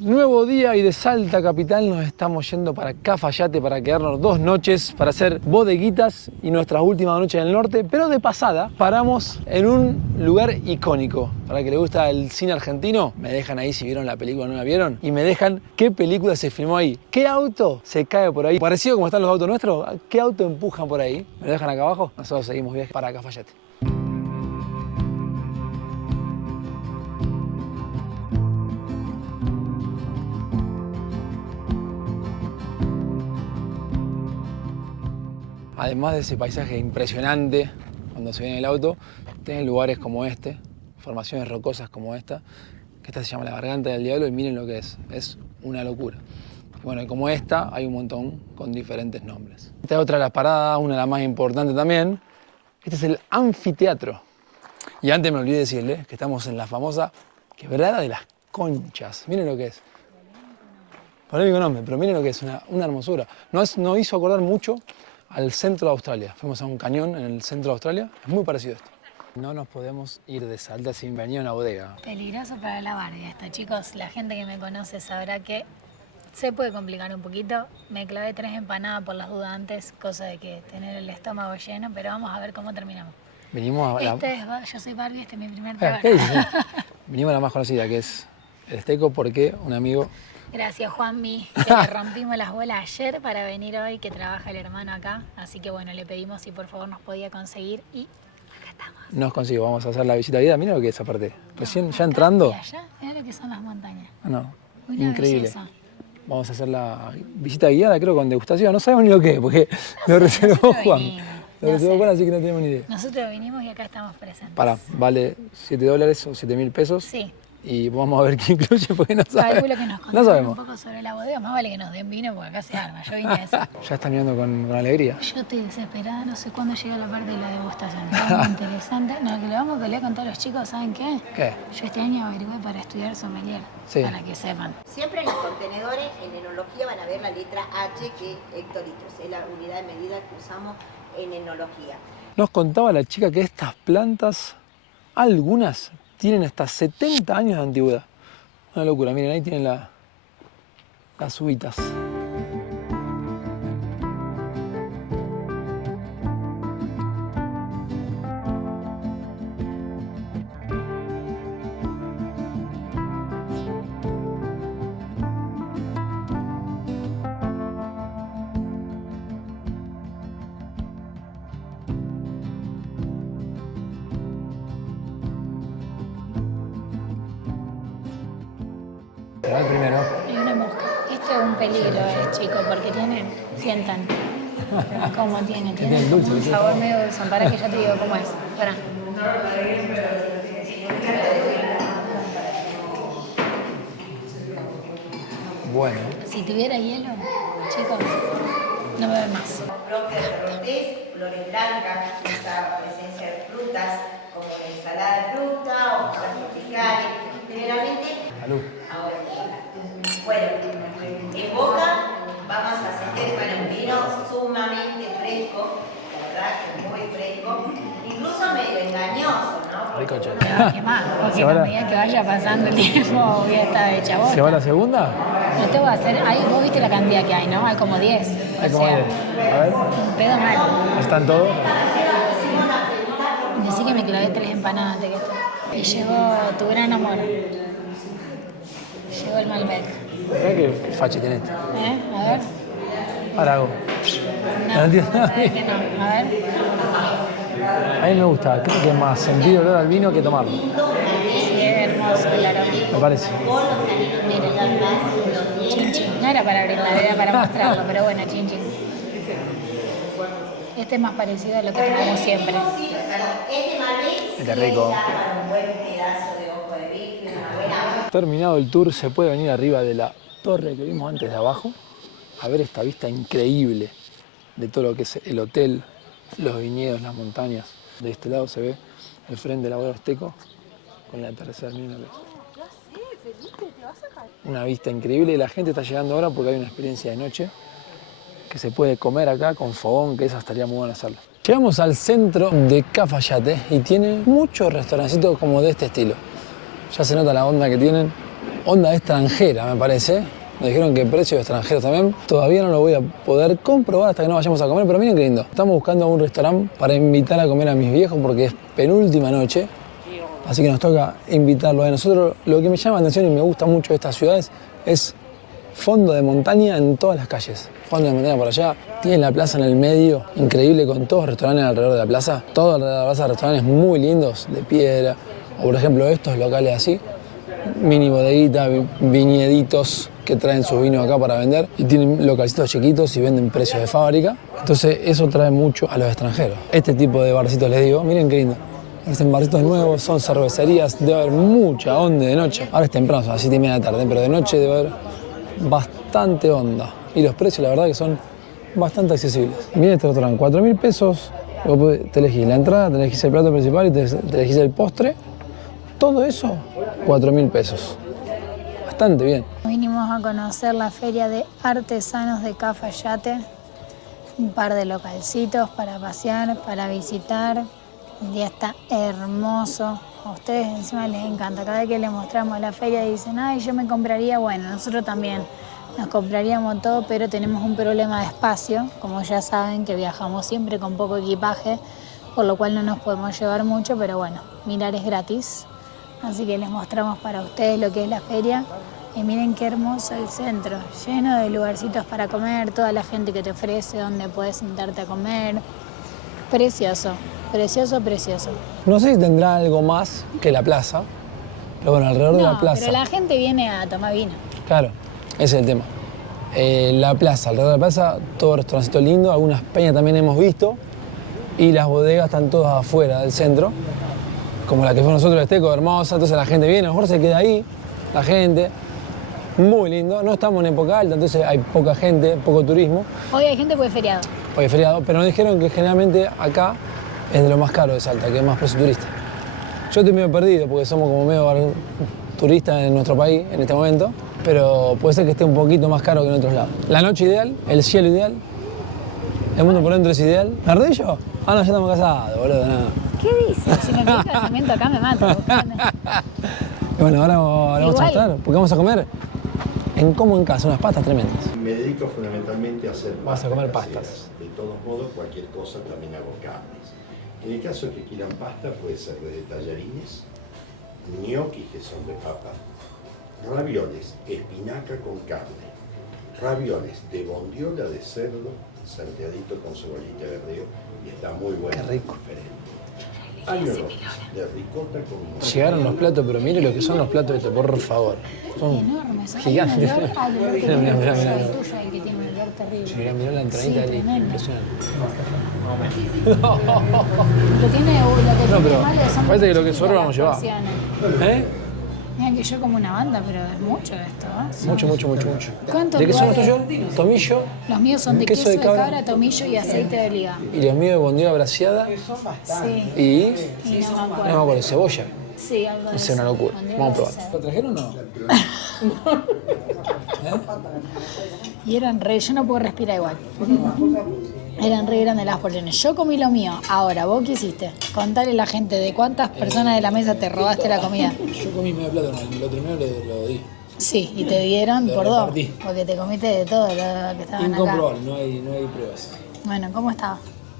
Nuevo día y de Salta capital nos estamos yendo para Cafayate para quedarnos 2 noches para hacer bodeguitas y nuestras últimas noches en el norte, pero de pasada paramos en un lugar icónico. Para que les gusta el cine argentino, me dejan ahí si vieron la película o no la vieron y me dejan qué película se filmó ahí, qué auto se cae por ahí, parecido como están los autos nuestros, qué auto empujan por ahí. Me lo dejan acá abajo, nosotros seguimos viaje para Cafayate. Además de ese paisaje impresionante cuando se ve en el auto, tienen lugares como este, formaciones rocosas como esta, que esta se llama la Garganta del Diablo y miren lo que es una locura. Bueno, y como esta hay un montón con diferentes nombres. Esta es otra de las paradas, una de las más importantes también. Este es el anfiteatro. Y antes me olvidé de decirles que estamos en la famosa Quebrada de las Conchas. Miren lo que es. Polémico nombre, pero miren lo que es, una hermosura. Nos hizo acordar mucho al centro de Australia. Fuimos a un cañón en el centro de Australia, es muy parecido a esto. No nos podemos ir de Salta sin venir a una bodega. Peligroso para la bardia esto, chicos. La gente que me conoce sabrá que se puede complicar un poquito. Me clavé 3 empanadas por las dudas antes, cosa de que tener el estómago lleno, pero vamos a ver cómo terminamos. Venimos a la... Yo soy Barbie, este es mi primer trabajo. ¿Qué dices? Venimos a la más conocida, que es el Esteco, porque un amigo... Gracias, Juanmi, que le rompimos las bolas ayer para venir hoy, que trabaja el hermano acá. Así que bueno, le pedimos si por favor nos podía conseguir y acá estamos. Nos consigo, vamos a hacer la visita guiada. Mira lo que es aparte. Recién ya entrando... Y allá, mira lo que son las montañas. No, Una increíble. belleza. Vamos a hacer la visita guiada, creo, con degustación. No sabemos ni lo que es, porque lo reservó Juan. Lo reservó Juan, así que no tenemos ni idea. Nosotros vinimos y acá estamos presentes. Pará, vale $7 o 7.000 pesos. Sí. Y vamos a ver qué incluye porque no sabemos. Calculo que nos No sabemos. un poco sobre la bodega. Más vale que nos den vino porque acá se arma. Yo vine a eso. Ya están mirando con alegría. Yo estoy desesperada. No sé cuándo llega la parte de la degustación. Es muy interesante. No, que le vamos a pelear con todos los chicos. ¿Saben qué? ¿Qué? Yo este año averigué para estudiar sommelier. Sí. Para que sepan. Siempre en los contenedores, en enología, van a ver la letra H, que hectolitros. Es la unidad de medida que usamos en enología. Nos contaba la chica que estas plantas, algunas, tienen hasta 70 años de antigüedad. Una locura, miren, ahí tienen las uvitas. Será el primero. Hay una mosca. Esto es un peligro, chicos, porque sientan cómo tiene. Tiene dulce, un sabor medio dulce. Para que ya te digo cómo es. Pará. Bueno. Si tuviera hielo, chicos, no me ven más. Flores blancas, esta presencia de frutas, como la ensalada de fruta o frutas tropicales. Generalmente, Salud. bueno, en boca vamos a sentir un vino sumamente fresco, la verdad que muy fresco, incluso medio engañoso, ¿no? Rico, che. ¿Qué más? Porque a medida que vaya pasando el tiempo voy a estar de chabón. ¿Se va la segunda? Esto va a ser, vos viste la cantidad que hay, ¿no? Hay como 10. Hay como 10. A ver. Un pedo mal. ¿Están todos? Decí que me clavé 3 empanadas antes que esto. Y llegó tu gran amor. Llegó el Malbec. Mirá qué fache tiene este. A ver. Ahora hago. No, entiendo. sabes que no. A ver. A mí me gusta, creo que es más sentir olor al vino que tomarlo. Sí, es hermoso el aroma. Me parece. Miren, chin chin. No era para abrirla, era para mostrarlo, pero bueno, chin chin. Este es más parecido a lo que tomamos siempre. Este es rico. Terminado el tour, se puede venir arriba de la torre que vimos antes de abajo a ver esta vista increíble de todo lo que es el hotel, los viñedos, las montañas. De este lado se ve el frente del lago Esteco con el atardecer. Miren lo que es. Una vista increíble y la gente está llegando ahora porque hay una experiencia de noche que se puede comer acá con fogón, que esa estaría muy buena hacerlo. Llegamos al centro de Cafayate y tiene muchos restaurancitos como de este estilo. Ya se nota la onda que tienen, onda extranjera, me parece. Me dijeron que precio de extranjeros también. Todavía no lo voy a poder comprobar hasta que no vayamos a comer, pero miren qué lindo. Estamos buscando un restaurante para invitar a comer a mis viejos porque es penúltima noche. Así que nos toca invitarlos a nosotros. Lo que me llama la atención y me gusta mucho de estas ciudades es fondo de montaña en todas las calles. Fondo de montaña por allá. Tienen la plaza en el medio, increíble, con todos los restaurantes alrededor de la plaza. Todo alrededor de la plaza, restaurantes muy lindos, de piedra. O por ejemplo estos locales así. Mini bodeguita, viñeditos que traen sus vinos acá para vender. Y tienen localcitos chiquitos y venden precios de fábrica. Entonces eso trae mucho a los extranjeros. Este tipo de barcitos, les digo, miren qué lindo. Hacen barcitos nuevos, son cervecerías, debe haber mucha onda de noche. Ahora es temprano, son las 7:30 de la tarde, pero de noche debe haber bastante onda. Y los precios, la verdad, que son bastante accesibles. Miren este restaurante, 4.000 pesos, te elegís la entrada, te elegís el plato principal y te elegís el postre. Todo eso, 4.000 pesos. Bastante bien. Vinimos a conocer la feria de artesanos de Cafayate. Un par de localcitos para pasear, para visitar. El día está hermoso. A ustedes encima les encanta. Cada vez que les mostramos la feria dicen, ay, yo me compraría, bueno, nosotros también nos compraríamos todo, pero tenemos un problema de espacio. Como ya saben que viajamos siempre con poco equipaje, por lo cual no nos podemos llevar mucho, pero bueno, mirar es gratis. Así que les mostramos para ustedes lo que es la feria. Y miren qué hermoso el centro, lleno de lugarcitos para comer, toda la gente que te ofrece donde puedes sentarte a comer. Precioso, precioso, precioso. No sé si tendrá algo más que la plaza, pero bueno, alrededor de la plaza. Pero la gente viene a tomar vino. Claro, ese es el tema. La plaza, alrededor de la plaza, todo restaurancito lindo, algunas peñas también hemos visto. Y las bodegas están todas afuera del centro, como la que fue nosotros, el Esteco, hermosa. Entonces la gente viene, a lo mejor se queda ahí, la gente. Muy lindo, no estamos en época alta, entonces hay poca gente, poco turismo. Hoy hay gente porque es feriado. Hoy es feriado, pero nos dijeron que generalmente acá es de lo más caro de Salta, que es más precio turista. Yo estoy medio perdido porque somos como medio turistas en nuestro país en este momento, pero puede ser que esté un poquito más caro que en otros lados. La noche ideal, el cielo ideal, el mundo por dentro es ideal. ¿Me ardé yo? Ah, no, ya estamos casados, boludo, nada. ¿Qué dices? Si me pides casamiento acá me mato. Y bueno, ahora vamos a mostrar, porque vamos a comer en Como en Casa, unas pastas tremendas. Me dedico fundamentalmente a hacer Vas a comer caseras. pastas. De todos modos, cualquier cosa también hago carnes. En el caso que quieran pasta, puede ser desde tallarines, ñoquis que son de papa, ravioles, espinaca con carne, ravioles de bondiola de cerdo, salteadito con cebollita y verdeo, y está muy bueno. Qué rico. Diferente. Hay unos de ricota con... Llegaron los platos, pero mire lo que son los platos estos, por favor. Son Enormes. gigantes. Mirá, Mirá. el tuyo ahí que tiene un olor terrible. Mirá la entradita Sí, ahí, tremendo. impresionante. Lo que tiene No, pero malo son parece que lo que chiquitas sobra las vamos a llevar. porciones. ¿Eh? Mira que yo como una banda, pero es mucho esto, ¿eh? Mucho. ¿Cuánto ¿De qué son los lugar? tuyos? Tomillo Los míos son de queso de cabra, tomillo y aceite de oliva. y los míos de bondiola braseada Sí. y Y no me no me acuerdo. acuerdo, cebolla. Sí, algo de Es eso. una locura. Bondiola Vamos a probar. braseada. ¿Lo trajeron o no? Y eran re, yo no puedo respirar igual. Eran re grandes las porciones. Yo comí lo mío. Ahora, ¿vos qué hiciste? Contale a la gente de cuántas personas de la mesa te robaste la comida. Yo comí medio plato, lo primero lo di. Sí, y te dieron Lo por dos. repartí. Porque te comiste de todo lo que estaban acá. Incomprobable, no hay pruebas. Bueno, ¿cómo estaba?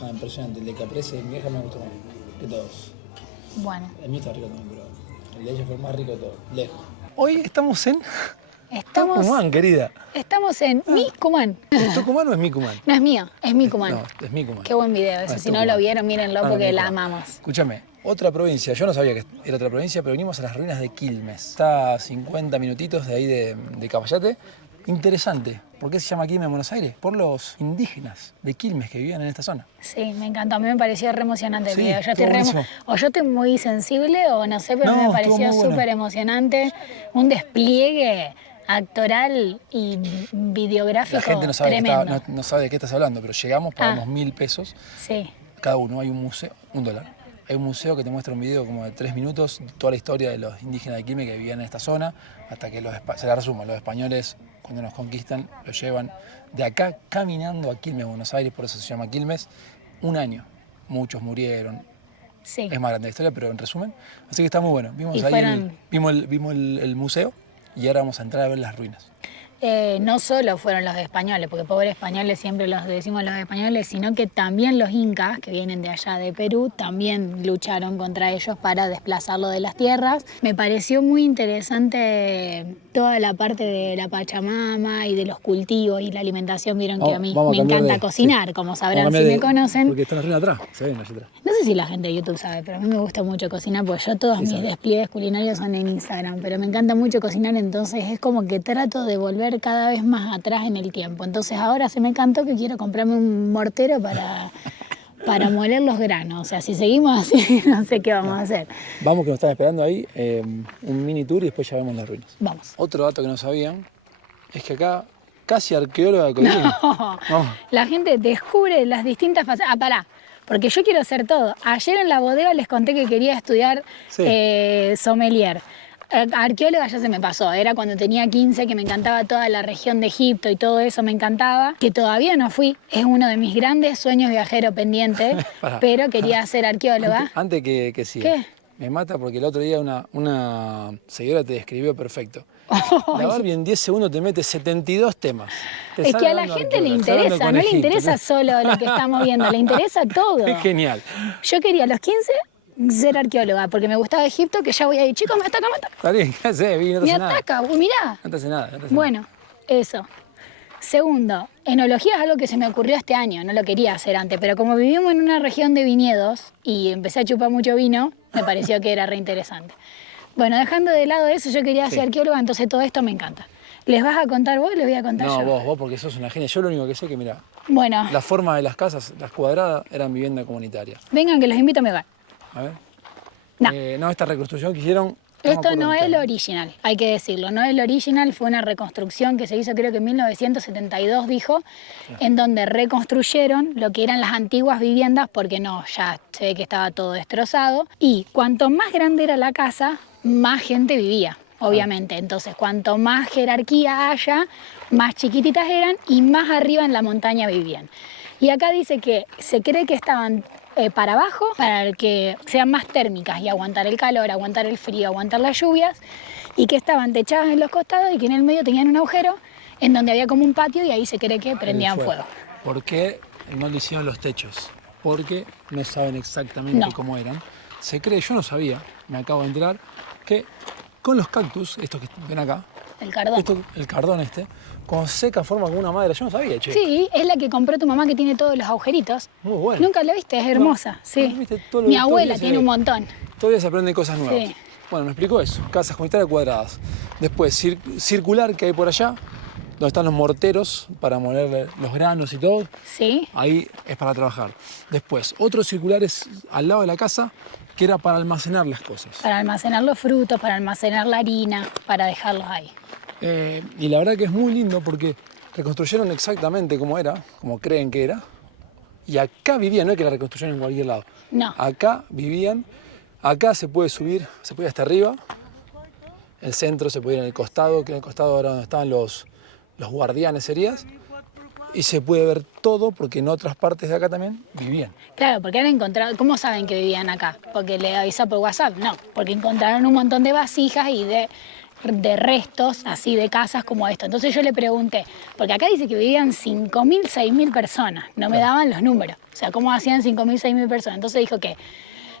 Ah, impresionante, el de caprese de mi vieja me gustó más que todos. Bueno, El mío está rico también, pero el de ella fue el más rico de todos, lejos. Hoy estamos en Tucumán, querida. estamos en Micumán. ¿Es Tucumán o es Micumán? No es mío, es Micumán. No, es Micumán. Qué buen video ese. Ah, es Si no Tucumán. lo vieron, mírenlo Ah, no, porque la Micumán. amamos. Escúchame, otra provincia, yo no sabía que era otra provincia, pero vinimos a las ruinas de Quilmes. Está a 50 minutitos de ahí de Cafayate. Interesante. ¿Por qué se llama Quilmes en Buenos Aires? Por los indígenas de Quilmes que vivían en esta zona. Sí, me encantó. A mí me pareció re emocionante el Sí, video. estuvo buenísimo. O yo estoy muy sensible o no sé, pero No, me estuvo pareció muy bueno. súper emocionante. Un despliegue actoral y videográfico La gente no sabe, tremendo. no sabe de qué estás hablando, pero llegamos, pagamos 1.000 pesos Sí, cada uno. Hay un museo, $1. Hay un museo que te muestra un video como de 3 minutos, toda la historia de los indígenas de Quilmes que vivían en esta zona, hasta que se la resumo, los españoles cuando nos conquistan lo llevan de acá caminando a Quilmes, Buenos Aires, por eso se llama Quilmes, 1 año. Muchos murieron, sí. es más grande la historia, pero en resumen. Así que está muy bueno. Vimos Y ahí fueron- vimos el museo y ahora vamos a entrar a ver las ruinas. No solo fueron los españoles, porque pobres españoles siempre los decimos los españoles, sino que también los incas, que vienen de allá de Perú, también lucharon contra ellos para desplazarlo de las tierras. Me pareció muy interesante toda la parte de la Pachamama y de los cultivos y la alimentación. Vieron que a mí me encanta cocinar, como sabrán si me conocen. Porque está la ruina atrás, se ven allá atrás. No sé si la gente de YouTube sabe, pero a mí me gusta mucho cocinar, porque yo todos mis despliegues culinarios son en Instagram, pero me encanta mucho cocinar, entonces es como que trato de volver cada vez más atrás en el tiempo. Entonces ahora se me cantó que quiero comprarme un mortero para moler los granos. O sea, si seguimos así, no sé qué vamos a hacer. Vamos, que nos están esperando ahí, un mini tour y después ya vemos las ruinas. Vamos. Otro dato que no sabían es que acá casi arqueóloga de Coquimbo. No, la gente descubre las distintas fases. Ah, pará, porque yo quiero hacer todo. Ayer en la bodega les conté que quería estudiar sommelier. Arqueóloga ya se me pasó, era cuando tenía 15 que me encantaba toda la región de Egipto y todo eso me encantaba, que todavía no fui, es uno de mis grandes sueños viajero pendiente, pero quería ser arqueóloga. Antes que siga. ¿Qué? Me mata porque el otro día una seguidora te describió perfecto. La Barbie en 10 segundos te mete 72 temas. Es que a la gente le interesa, no le interesa solo lo que estamos viendo, le interesa todo. Es genial. Yo quería a los 15 ser arqueóloga, porque me gustaba Egipto, que ya voy ahí, chicos, me ataca. Está bien, ¿qué haces? No te Me hace nada. ataca, mirá. No te hace nada. Bueno, eso. Segundo, enología es algo que se me ocurrió este año, no lo quería hacer antes, pero como vivimos en una región de viñedos y empecé a chupar mucho vino, me pareció que era re interesante. Bueno, dejando de lado eso, yo quería ser arqueóloga, entonces todo esto me encanta. ¿Les vas a contar vos o les voy a contar yo? No, vos, porque sos una genia. Yo lo único que sé es que, mira, bueno, la forma de las casas, las cuadradas, eran vivienda comunitaria. vengan que los invito a mi hogar. A ver. No. No, esta reconstrucción que hicieron... Esto no es lo original, hay que decirlo. No es lo original, fue una reconstrucción que se hizo creo que en 1972, dijo, en donde reconstruyeron lo que eran las antiguas viviendas, porque no, ya se ve que estaba todo destrozado. Y cuanto más grande era la casa, más gente vivía, obviamente. Entonces, cuanto más jerarquía haya, más chiquititas eran y más arriba en la montaña vivían. Y acá dice que se cree que estaban para abajo, para que sean más térmicas y aguantar el calor, aguantar el frío, aguantar las lluvias, y que estaban techadas en los costados y que en el medio tenían un agujero en donde había como un patio y ahí se cree que prendían fuego. ¿Por qué no le hicieron los techos? Porque no saben exactamente cómo eran. Se cree, yo no sabía, me acabo de enterar, que con los cactus, estos que ven acá, El cardón. el cardón cuando seca forma como una madera. Yo no sabía, che. Sí, es la que compró tu mamá que tiene todos los agujeritos. Muy bueno. ¿Nunca la viste? Es hermosa, sí. ¿Viste? Mi abuela tiene un montón. Todavía se aprenden cosas nuevas. Sí. Bueno, me explicó eso. Casas comunitarias cuadradas. Después, circular que hay por allá, donde están los morteros para moler los granos y todo. Sí. Ahí es para trabajar. Después, otros circulares al lado de la casa, que era para almacenar las cosas. Para almacenar los frutos, para almacenar la harina, para dejarlos ahí. Y la verdad que es muy lindo porque reconstruyeron exactamente como era, como creen que era. Y acá vivían, no es que la reconstruyeron en cualquier lado. No. Acá vivían, acá se puede subir, se puede ir hasta arriba. El centro se puede ir en el costado, que en el costado era donde estaban los guardianes serías. Y se puede ver todo porque en otras partes de acá también vivían. Claro, porque han encontrado, ¿cómo saben que vivían acá? Porque le avisó por WhatsApp, no, porque encontraron un montón de vasijas y de restos así de casas como esto. Entonces yo le pregunté, porque acá dice que vivían 5.000, 6.000 personas, no me daban los números, o sea, ¿cómo hacían 5.000, 6.000 personas? Entonces dijo que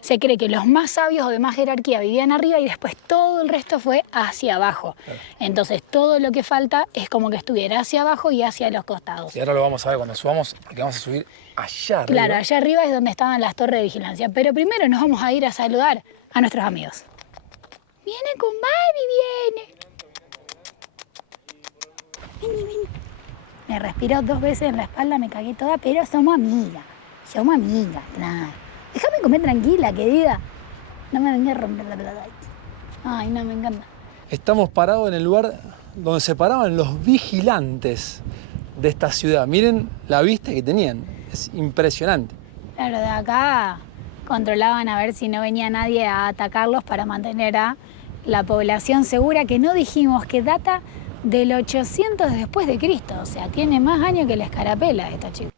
se cree que los más sabios o de más jerarquía vivían arriba y después todo el resto fue hacia abajo. Claro. Entonces todo lo que falta es como que estuviera hacia abajo y hacia los costados. Y ahora lo vamos a ver cuando subamos, porque vamos a subir allá arriba. Claro, allá arriba es donde estaban las torres de vigilancia, pero primero nos vamos a ir a saludar a nuestros amigos. Viene con Barbie, viene. Vení. Me respiró 2 veces en la espalda, me cagué toda, pero somos amigas, claro. Déjame comer tranquila, querida. No me vengas a romper la pelota. Ay, no, me encanta. Estamos parados en el lugar donde se paraban los vigilantes de esta ciudad. Miren la vista que tenían, es impresionante. Claro, de acá controlaban a ver si no venía nadie a atacarlos para mantener a la población segura, que no dijimos que data del 800 después de Cristo. O sea, tiene más años que la escarapela esta chica.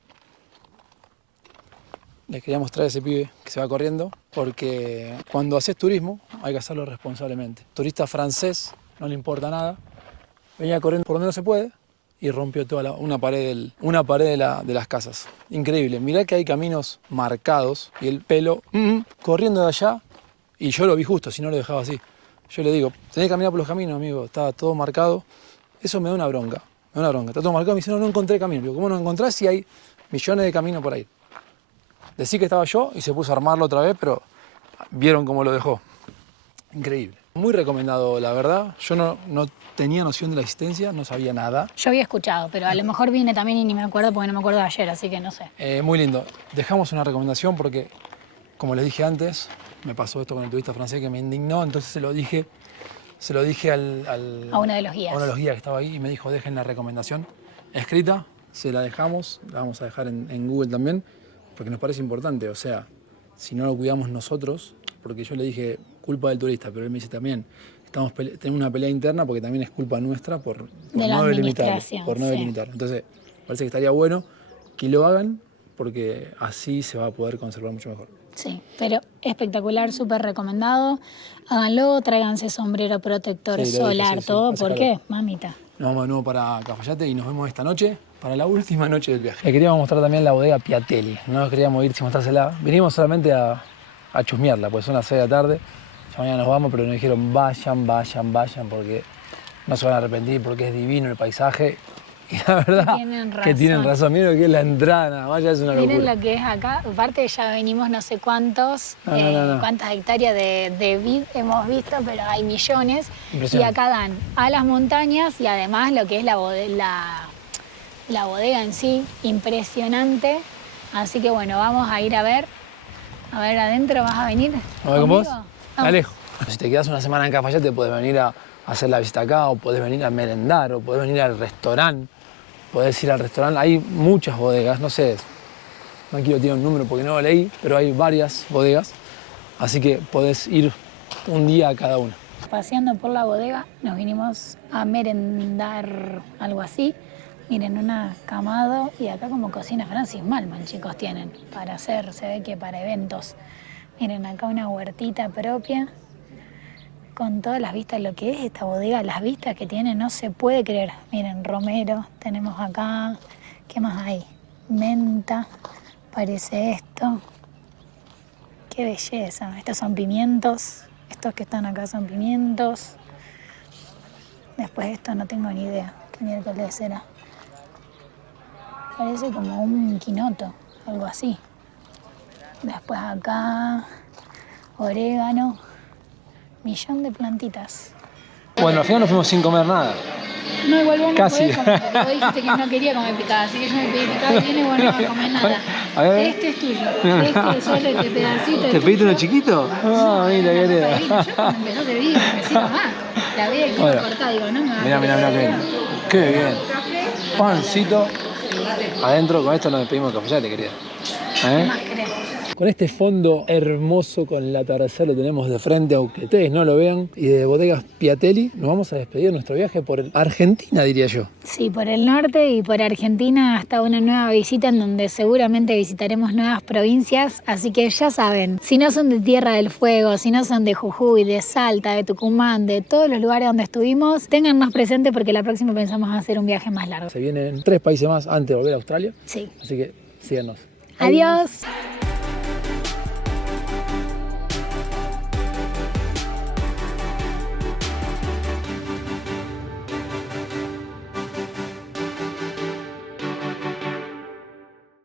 Les quería mostrar a ese pibe que se va corriendo, porque cuando haces turismo hay que hacerlo responsablemente. Turista francés no le importa nada. Venía corriendo por donde no se puede y rompió toda una pared de las casas. Increíble, mirá que hay caminos marcados y el pelo corriendo de allá, y yo lo vi justo, si no lo dejaba así. Yo le digo, tenés que caminar por los caminos, amigo, está todo marcado. Eso me da una bronca, está todo marcado. Me dice, no encontré camino. Digo, ¿cómo no encontrás si hay millones de caminos por ahí? Decí que estaba yo y se puso a armarlo otra vez, pero vieron cómo lo dejó. Increíble. Muy recomendado, la verdad. Yo no tenía noción de la existencia, no sabía nada. Yo había escuchado, pero a lo mejor vine también y ni me acuerdo porque no me acuerdo de ayer, así que no sé. Muy lindo. Dejamos una recomendación porque, como les dije antes, me pasó esto con el turista francés que me indignó, entonces se lo dije a uno de los guías. A uno de los guías que estaba ahí y me dijo, dejen la recomendación escrita, se la dejamos, la vamos a dejar en Google también, porque nos parece importante. O sea, si no lo cuidamos nosotros, porque yo le dije culpa del turista, pero él me dice también, tenemos una pelea interna porque también es culpa nuestra por no delimitar. Entonces, parece que estaría bueno que lo hagan porque así se va a poder conservar mucho mejor. Sí, pero espectacular, súper recomendado. Háganlo, tráiganse sombrero protector solar, todo. ¿Por qué, mamita? Nos vamos de nuevo para Cafayate y nos vemos esta noche para la última noche del viaje. Le queríamos mostrar también la bodega Piatelli. No nos queríamos ir sin mostrársela. Vinimos solamente a chusmearla, pues son las 6 de la tarde. Ya mañana nos vamos, pero nos dijeron vayan porque no se van a arrepentir, porque es divino el paisaje. Y la verdad que tienen razón. Miren lo que es la entrada, nada más, ya es una locura. Miren lo que es acá. Aparte ya venimos no sé cuántas hectáreas de vid hemos visto, pero hay millones. Y acá dan a las montañas y además lo que es la bodega en sí, impresionante. Así que bueno, vamos a ir a ver. A ver, adentro, ¿vas a venir? ¿A ver con vos? Alejo. Si te quedas una semana en Cafayate, puedes venir a hacer la visita acá, o puedes venir a merendar, o puedes venir al restaurante. Podés ir al restaurante, hay muchas bodegas, no sé, no quiero tirar un número porque no lo leí, pero hay varias bodegas, así que podés ir un día a cada una. Paseando por la bodega, nos vinimos a merendar, algo así. Miren, una camado y acá como cocina Francis Malman, chicos, tienen para hacer, se ve que para eventos. Miren, acá una huertita propia con todas las vistas, lo que es esta bodega, las vistas que tiene, no se puede creer. Miren, romero, tenemos acá, ¿qué más hay? Menta, parece esto. Qué belleza, estos son pimientos, estos que están acá son pimientos. Después esto no tengo ni idea, qué miércoles será. Parece como un quinoto, algo así. Después acá, orégano. Millón de plantitas. Bueno, al final nos fuimos sin comer nada. No, igual vos no casi. Podés comer, porque vos dijiste que no quería comer picada, así que yo me pedí picada y viene y vos no vas a comer nada. A ver. Este es tuyo, solo este pedacito. ¿Te pediste uno chiquito? No, mira, querida. Yo cuando empezó a servir, necesito más. La vi aquí cortada, digo, no me va a Mirá, qué bien. Qué bien. Pancito. Adentro, con esto nos despedimos de Cafayate, querida. ¿Qué más querés? Con este fondo hermoso, con el atardecer lo tenemos de frente, aunque ustedes no lo vean, y de bodegas Piatelli, nos vamos a despedir de nuestro viaje por Argentina, diría yo. Sí, por el norte y por Argentina hasta una nueva visita en donde seguramente visitaremos nuevas provincias, así que ya saben, si no son de Tierra del Fuego, si no son de Jujuy, de Salta, de Tucumán, de todos los lugares donde estuvimos, téngannos presente porque la próxima pensamos hacer un viaje más largo. Se vienen 3 países más antes de volver a Australia, Sí. así que síganos. Adiós.